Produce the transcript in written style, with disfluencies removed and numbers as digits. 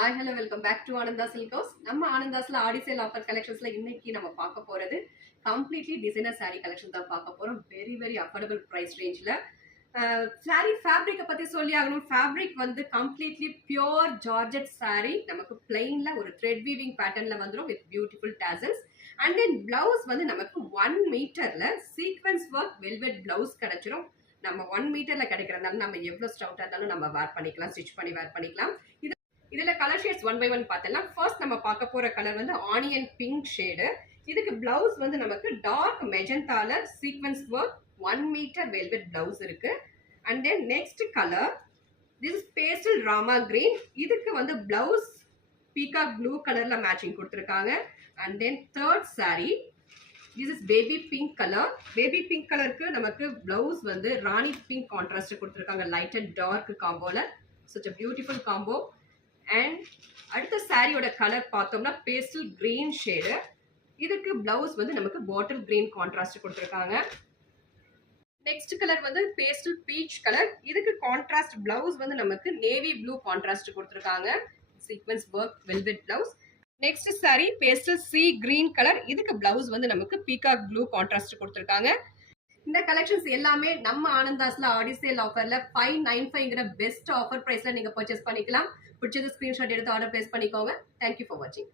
Hi hello welcome back to Anandha silk house. நம்ம ஆனந்தாஸ்ல ஆடி sale offer கலெக்ஷன்ஸ்ல இன்னைக்கு நம்ம பார்க்க போறது கம்ப்ளீட்லி டிசைனர் saree கலெக்ஷன் தான் பார்க்க போறோம். வெரி வெரி அஃபோர்டபுள் பிரைஸ் ரேஞ்ச்ல. saree ஃபேப்ரிக்கை பத்தி சொல்லி ஆகணும். ஃபேப்ரிக் வந்து கம்ப்ளீட்லி பியோர் ஜார்ஜெட் saree. நமக்கு பிளைன்ல ஒரு த்ரெட் வீவிங் பேட்டர்ன்ல வந்துடும் with beautiful tassels. And then blouse வந்து நமக்கு 1 மீட்டர்ல சீக்வன்ஸ் ஒர்க் வெல்வெட் பிளவுஸ் கிடைச்சிரும். நம்ம 1 மீட்டர்ல கிடைக்கிறதுனால நம்ம எவ்வளவு ஸ்டவுட்டா இருந்தாலும் நம்ம வேர் பண்ணிக்கலாம், ஸ்டிச் பண்ணி வேர் பண்ணிக்கலாம். இதுல colour shades one by one பார்த்தலாம். ஃபர்ஸ்ட் நம்ம பார்க்க போற கலர் வந்து ஆனியன் பிங்க் ஷேடு. இதுக்கு பிளவுஸ் வந்து நமக்கு டார்க் மெஜந்தால sequins work 1 metre velvet blouse இருக்கு. And then next colour this is pastel Rama green. இதுக்கு வந்து பிளவுஸ் பீகாக் ப்ளூ கலர்ல மேட்சிங் கொடுத்துருக்காங்க. And then third saree this is baby pink colour. Baby pink கலருக்கு நமக்கு பிளவுஸ் வந்து ராணி பிங்க் கான்ட்ராஸ்ட் கொடுத்துருக்காங்க, light and dark காம்போல. such a beautiful combo. And அடுத்த சாரியோட கலர் பார்த்தோம்னா பேஸ்டல் கிரீன் ஷேடு. இதுக்கு பிளவுஸ் வந்து நமக்கு பாட்டில் கிரீன் கான்ட்ராஸ்ட் கொடுத்துருக்காங்க. நெக்ஸ்ட் கலர் வந்து பேஸ்டல் பீச் கலர். இதுக்கு கான்ட்ராஸ்ட் பிளவுஸ் வந்து நமக்கு நேவி ப்ளூ கான்ட்ராஸ்ட் கொடுத்துருக்காங்க, sequins work velvet blouse. Next sari pastel sea green colour. இதுக்கு பிளவுஸ் வந்து நமக்கு பீகாக் ப்ளூ கான்ட்ராஸ்ட் கொடுத்துருக்காங்க. இந்த கலெக்ஷன்ஸ் எல்லாமே நம்ம ஆனந்தாஸ்ல ஆடி சேல் ஆஃபர்ல 595ங்கிற பெஸ்ட் ஆஃபர் பிரைஸ்ல நீங்க பர்ச்சேஸ் பண்ணிக்கலாம். பிடிச்சது ஸ்கிரீன்ஷாட் எடுத்து ஆர்டர் பிளேஸ் பண்ணிக்கோங்க. தேங்க்யூ ஃபார் வாட்சிங்.